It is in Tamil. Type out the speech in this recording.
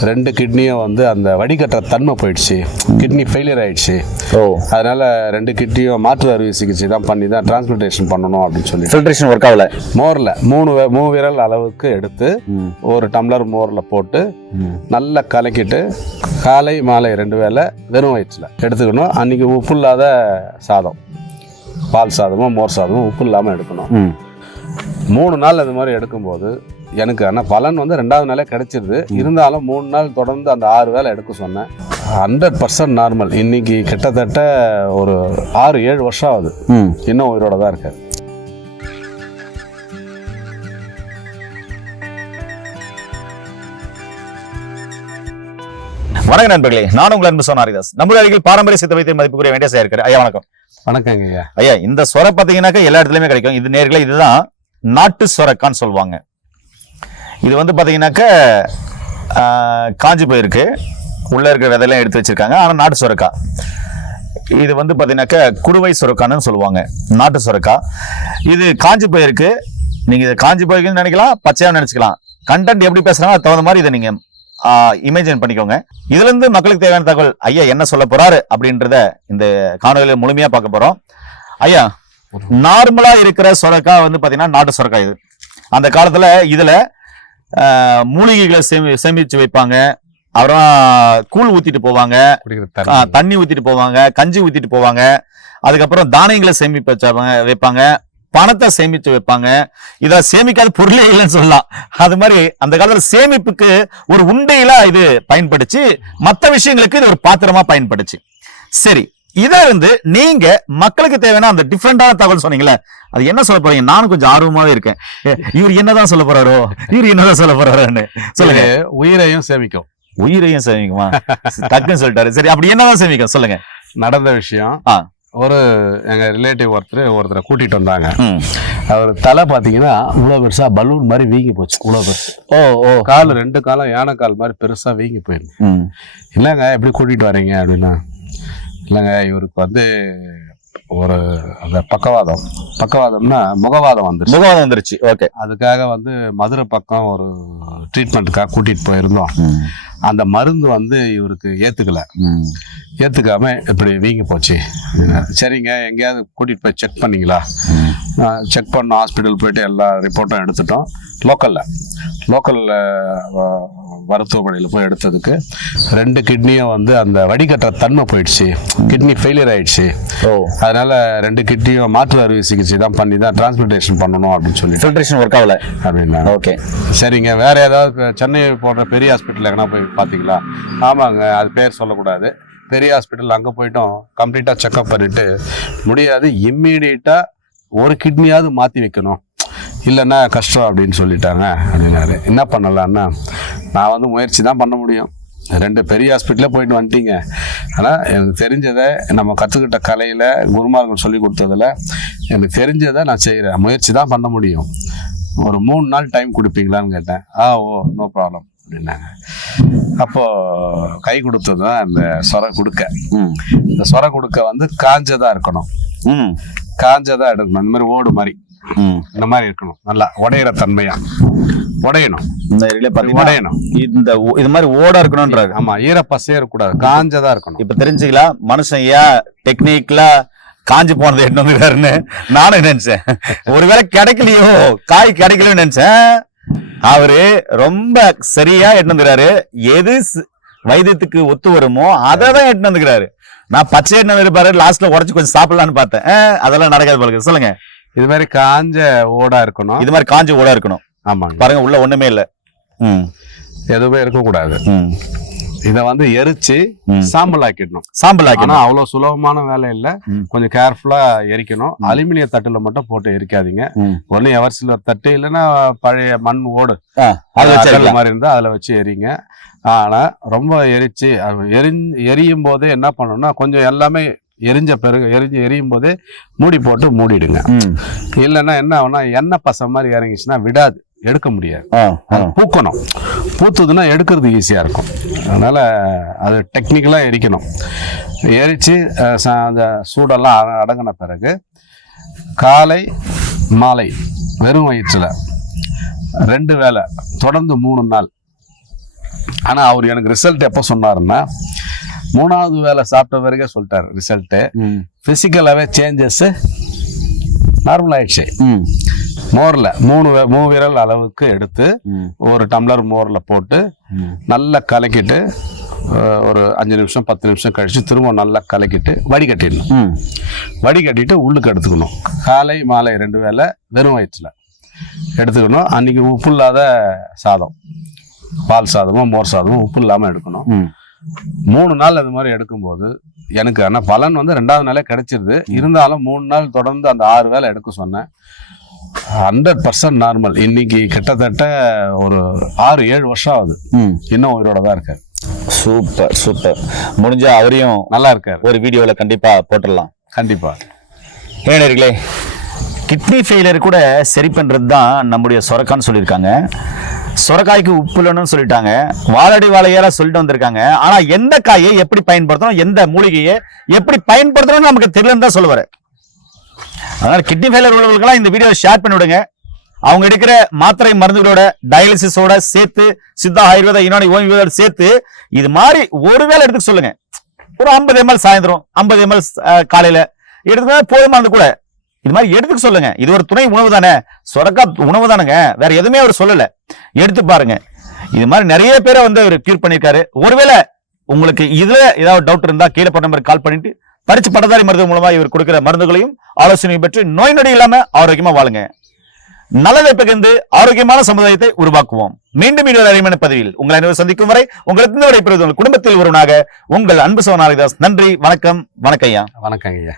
ரெண்டு கிட்னியும் வந்து அந்த வடிகட்டுற தன்மை போயிடுச்சு. கிட்னி ஃபெயிலியர் ஆயிடுச்சு. ஓ. அதனால ரெண்டு கிட்னியும் மாற்று அறுவை சிகிச்சை தான் பண்ணி தான் டிரான்ஸ்பிளேஷன் பண்ணணும் அப்படின்னு சொல்லி. ஃபில்ட்ரேஷன் ஒர்க் ஆகல. மோரில் மூணு வே- மூணு விரல் அளவுக்கு எடுத்து ஒரு டம்ளர் மோரில் போட்டு நல்லா கலக்கிட்டு காலை மாலை ரெண்டு வேளை வெறும் வயிற்றில் எடுத்துக்கணும். அன்றைக்கி உப்பு இல்லாத சாதம். பால் சாதமும் மோர் சாதமும் உப்பு இல்லாமல் எடுக்கணும். மூணு நாள் அது மாதிரி எடுக்கும்போது எனக்கு ஆனால் பலன் வந்து ரெண்டாவது நாளே கிடைச்சிருது. இருந்தாலும் மூணு நாள் தொடர்ந்து அந்த ஆறு வேளை எடுக்க சொன்னேன். ஹண்ட்ரட் பர்சன்ட் நார்மல் இன்னைக்கு கிட்டத்தட்ட ஒரு ஆறு ஏழு வருஷம் ஆகுது. இன்னும் உயிரோட தான் இருக்காரு வணக்கம் நண்பர்களே. நான் உங்கள் அன்பு சோனாரிதாஸ் நம்முடைய அருகில் பாரம்பரிய சித்த வைத்திய மதிப்புக்குரிய வேண்டிய இருக்கிறேன் ஐயா வணக்கம். வணக்கங்க ஐயா. ஐயா இந்த சொர பாத்தீங்கன்னாக்கா எல்லா இடத்துலயுமே கிடைக்கும். இது நேர்களே இதுதான் நாட்டு சொரக்கான்னு சொல்லுவாங்க. இது வந்து பாத்தீங்கன்னாக்கா ஆஹ், காஞ்சி போயிருக்கு. உள்ள இருக்கிற விதையெல்லாம் எடுத்து வச்சிருக்காங்க. ஆனா நாட்டு சொரக்கா. இது வந்து பாத்தீங்கன்னாக்கா குடுவை சொரக்கான்னு சொல்லுவாங்க. நாட்டு சொரக்கா. இது காஞ்சி போயிருக்கு. நீங்க இதை காஞ்சி போயிருக்குன்னு நினைக்கலாம் பச்சையா நினைச்சுக்கலாம். கண்டென்ட் எப்படி பேசுறாங்க அது தகுந்த மாதிரி இதை நீங்க இமேஜின் பண்ணிக்கோங்க. இதுல இருந்து மக்களுக்கு தேவையான தகவல் ஐயா என்ன சொல்ல போறாரு? அப்படின்றத இந்த காணொலியில முழுமையா பார்க்க போறோம். ஐயா நார்மலா இருக்கிற சொரக்கா வந்து பாத்தீங்கன்னா நாட்டு சொரக்கா இது. அந்த காலத்துல இதுல மூலிகைகளை சேமி சேமிச்சு வைப்பாங்க. அப்புறம் கூழ் ஊத்திட்டு போவாங்க. தண்ணி. ஊத்திட்டு போவாங்க. கஞ்சி ஊத்திட்டு போவாங்க. அதுக்கப்புறம் தானியங்களை சேமிப்பு வச்சாங்க வைப்பாங்க. பணத்தை சேமிச்சு வைப்பாங்க. இத சேமிக்காத பொருளே இல்லைன்னு சொல்லலாம். அது மாதிரி அந்த காலத்துல சேமிப்புக்கு ஒரு உண்டையில இது பயன்படுச்சு. மத்த விஷயங்களுக்கு இது ஒரு பாத்திரமா பயன்படுச்சு. சரி இத இருந்து நீங்க மக்களுக்கு தேவையான அந்த டிஃப்ரெண்டான தகவல் சொன்னீங்களே அது என்ன சொல்ல போறீங்க? நானும் கொஞ்சம் ஆர்வமாவே இருக்கேன். இவர் என்னதான் சொல்ல போறாரோ? இவர் என்னதான் சொல்ல போறாருன்னு சொல்லுங்க. உயிரையும் சேமிக்கும். உயிரையும் சேமிக்குமா? டக்குன்னு சொல்லிட்டாரு. சரி அப்படி என்னதான் சேமிக்கும்? சொல்லுங்க. நடந்த விஷயம். ஒரு எங்க ரிலேட்டிவ் ஒருத்தர் ஒருத்தரை கூட்டிட்டு வந்தாங்க. அவர் தலை பார்த்தீங்கன்னா இவ்வளோ பெருசா பலூன் மாதிரி வீங்கி போச்சு. இவ்வளோ பெருசு ஓ ஓ. கால் ரெண்டு காலம் யானை கால் மாதிரி பெருசா வீங்கி போயிருக்கு. இல்லைங்க எப்படி கூட்டிட்டு வரீங்க அப்படின்னா இல்லைங்க இவருக்கு வந்து ஒரு அந்த பக்கவாதம். பக்கவாதம்னா முகவாதம் வந்துருச்சு. முகவாதம் வந்துருச்சு ஓகே. அதுக்காக வந்து மதுரை பக்கம் ஒரு ட்ரீட்மெண்ட்டுக்காக கூட்டிட்டு போயிருந்தோம். அந்த மருந்து வந்து இவருக்கு ஏத்துக்கல. ஏத்துக்காம இப்படி வீங்கி போச்சு. சரிங்க எங்கேயாவது கூட்டிட்டு போய் செக் பண்ணீங்களா? செக் பண்ணோம் ஹாஸ்பிட்டல் போயிட்டு எல்லா ரிப்போர்ட்டும் எடுத்துட்டோம். லோக்கலில் லோக்கலில் மருத்துவமனையில் போய் எடுத்ததுக்கு ரெண்டு கிட்னியும் வந்து அந்த வடிகட்டுற தன்மை போயிடுச்சு. கிட்னி ஃபெயிலியர் ஆயிடுச்சு. ஓ. அதனால ரெண்டு கிட்னியும் மாற்று அறுவை சிகிச்சை தான் பண்ணி தான் டிரான்ஸ்பிளேஷன் பண்ணணும் அப்படின்னு சொல்லிட்டு. ஃபில்ட்ரேஷன் ஒர்க் ஆகல. அப்படின்னாங்க ஓகே. சரிங்க. வேற ஏதாவது சென்னை போன்ற பெரிய ஹாஸ்பிட்டல் எங்கன்னா போய் பார்த்தீங்களா ஆமாங்க. அது பேர் சொல்லக்கூடாது. பெரிய ஹாஸ்பிட்டல் அங்கே போயிட்டோம். கம்ப்ளீட்டாக செக்அப் பண்ணிட்டு முடியாது. இம்மீடியட்டாக ஒரு கிட்னியாவது மாற்றி வைக்கணும். இல்லைன்னா கஷ்டம் அப்படின்னு சொல்லிட்டாங்க அப்படின்னாரு. என்ன பண்ணலான்னா நான் வந்து முயற்சி தான் பண்ண முடியும். ரெண்டு பெரிய ஹாஸ்பிட்டலே போயிட்டு வந்துட்டீங்க. ஆனால் எனக்கு தெரிஞ்சதை நம்ம கற்றுக்கிட்ட கலையில் குருமார்கள் சொல்லி கொடுத்ததில் எனக்கு தெரிஞ்சதை நான் செய்கிறேன் முயற்சி தான் பண்ண முடியும். ஒரு மூணு நாள் டைம் கொடுப்பீங்களான்னு கேட்டேன். ஆ ஓ நோ ப்ராப்ளம் அப்படின்னாங்க. அப்போ கை கொடுத்தது தான் இந்த சொர குடுக்க. ம். இந்த சொர குடுக்க வந்து காஞ்சதா இருக்கணும். ம். காஞ்சதா எடுக்கணும். இந்த மாதிரி ஓடு மாதிரி. ம். இந்த மாதிரி இருக்கணும். நல்லா உடையிற தன்மையா. உடையணும். உடையணும். இந்த இது மாதிரி ஓடா இருக்கணும்ன்றாரு ஆமா ஈரப்பசையே இருக்கக்கூடாது காஞ்சதா இருக்கணும். இப்ப தெரிஞ்சுக்கலாம் மனுஷன் ஏன் டெக்னிக்கலா காஞ்சி போனது என்ன வந்துருக்காருன்னு நானும் நினைச்சேன். ஒருவேளை கிடைக்கலையோ காய் கிடைக்கலன்னு நினைச்சேன். அவரு ரொம்ப சரியா எட்டு வந்துக்கிறாரு. எது வைத்தியத்துக்கு ஒத்து வருமோ அதை தான் எட்டு வந்துக்கிறாரு. நான் பச்சை எண்ணெய் இருப்பாரு லாஸ்ட்ல உடச்சு கொஞ்சம் சாப்பிடலாம்னு பார்த்தேன். அதெல்லாம் நடக்காது போல சொல்லுங்க. இது மாதிரி காஞ்ச ஓடா இருக்கணும். இது மாதிரி காஞ்சி ஓடா இருக்கணும். ஆமாங்க. பாருங்க உள்ள ஒண்ணுமே இல்ல. எதுவுமே இருக்கக்கூடாது. இதை வந்து எரிச்சு. சாம்பல் ஆக்கிடணும் சாம்பல் ஆக்கணும் அவ்வளவு சுலபமான வேலை இல்ல. கொஞ்சம் கேர்ஃபுல்லா எரிக்கணும் அலுமினிய தட்டுல மட்டும் போட்டு எரிக்காதீங்க. ஒண்ணு எவர் சிலர் தட்டு இல்லைன்னா பழைய மண் ஓடு. மாதிரி இருந்தா அதுல வச்சு எரிங்க ஆனா ரொம்ப எரிச்சு எரிஞ் எரியும் போதே என்ன பண்ணணும்னா கொஞ்சம் எல்லாமே எரிஞ்ச பிறகு எரிஞ்சு எரியும் போதே மூடி போட்டு மூடிடுங்க. இல்லைன்னா என்ன ஆகும்னா எண்ணெய் பசை மாதிரி இறங்கிச்சுன்னா விடாது எடுக்க முடியாது. பூக்கணும். பூத்துதுன்னா எடுக்கிறது ஈஸியாக இருக்கும். அதனால் அது டெக்னிக்கலாக எரிக்கணும். எரித்து அந்த சூடெல்லாம் அட- அடங்கின பிறகு காலை மாலை வெறும் வயிற்றில் ரெண்டு வேளை தொடர்ந்து மூணு நாள். ஆனால் அவர் எனக்கு ரிசல்ட் எப்போ சொன்னாருன்னா மூணாவது வேலை சாப்பிட்ட பிறகே சொல்லிட்டார் ரிசல்ட்டு ஃபிசிக்கலாகவே சேஞ்சஸ் நார்மல் ஆயிடுச்சு. மோரில் மூணு மூணு விரல் அளவுக்கு எடுத்து ஒரு டம்ளர் மோரில் போட்டு நல்லா கலக்கிட்டு ஒரு அஞ்சு நிமிஷம் பத்து நிமிஷம் கழிச்சு திரும்ப நல்லா கலக்கிட்டு வடிகட்டிடணும். ம். வடிகட்டிட்டு உள்ளுக்கு எடுத்துக்கணும். காலை மாலை ரெண்டு வேளை வெறும் வயிற்றுல எடுத்துக்கணும். அன்னைக்கு உப்பு இல்லாத சாதம் பால் சாதமோ மோர் சாதமோ உப்பு இல்லாமல் எடுக்கணும். மூணு நாள் அது மாதிரி எடுக்கும்போது எனக்கு ஆனால் பலன் வந்து ரெண்டாவது நாளே கிடைச்சிருது. இருந்தாலும் மூணு நாள் தொடர்ந்து அந்த ஆறு வேளை எடுக்க சொன்னேன். ஹண்ட்ரட் பர்சன்ட் நார்மல் இன்னைக்கு கிட்டத்தட்ட ஒரு ஆறு ஏழு வருஷம் ஆகுது. இன்னும் உயிரோட தான் இருக்காரு. Super super. முடிஞ்சா அவரையும் நல்லா இருக்காரு. ஒரு வீடியோவில் கண்டிப்பா போட்டுடலாம். கண்டிப்பா. ஏனர்களே கிட்னி ஃபெயிலியர் கூட சரி பண்றது தான் நம்முடைய சொரக்கான்னு சொல்லியிருக்காங்க. சொரக்காய்க்கு உப்பு இல்லைன்னு சொல்லிட்டாங்க. வாழடி வாழையால சொல்லிட்டு வந்திருக்காங்க. ஆனா எந்த காயை எப்படி பயன்படுத்தணும் எந்த மூலிகையை எப்படி பயன்படுத்தணும்னு நமக்கு தெரியலன்னு தான் சொல்லுவாரு. அதனால கிட்னி ஃபெயிலியர் உள்ளவர்களுக்கெல்லாம் இந்த வீடியோ ஷேர் பண்ணி விடுங்க. அவங்க எடுக்கிற மாத்திரை மருந்துகளோட டயாலிசிஸோட சேர்த்து சித்தா ஆயுர்வேத யுனானி ஓய்வு சேர்த்து இது மாதிரி ஒருவேளை எடுத்துக்க சொல்லுங்க. ஒரு ஐம்பது எம்எல் சாயந்தரம் ஐம்பது எம்எல் காலையில. எடுத்துக்க போதுமானது கூட? இது மாதிரி எடுத்துக்க சொல்லுங்க. இது ஒரு துணை உணவு தானே? சொரக்கா உணவு தானுங்க. வேற எதுவுமே அவர் சொல்லல. எடுத்து பாருங்க. இது மாதிரி நிறைய பேரை வந்து அவர் கியூர் பண்ணியிருக்காரு. ஒருவேளை உங்களுக்கு இதுல ஏதாவது டவுட் இருந்தா கீழே போட்ட நம்பருக்கு கால் பண்ணிட்டு பரிச்சு பட்டதாரி மருத்துவ மூலமா இவர் கொடுக்கிற மருந்துகளையும் ஆலோசனையும் பெற்று நோய் நொடி இல்லாம ஆரோக்கியமா வாழுங்க. நல்லதை பகிர்ந்து ஆரோக்கியமான சமுதாயத்தை உருவாக்குவோம். மீண்டும் இன்னொரு அறிமுக பதிவில் உங்களை அனைவரும் சந்திக்கும் வரை உங்களுக்கு இந்த உங்கள் குடும்பத்தில் ஒருவனாக உங்கள் அன்பு சோனாரிதாஸ் நன்றி வணக்கம் வணக்கம் ஐயா. வணக்கம் ஐயா.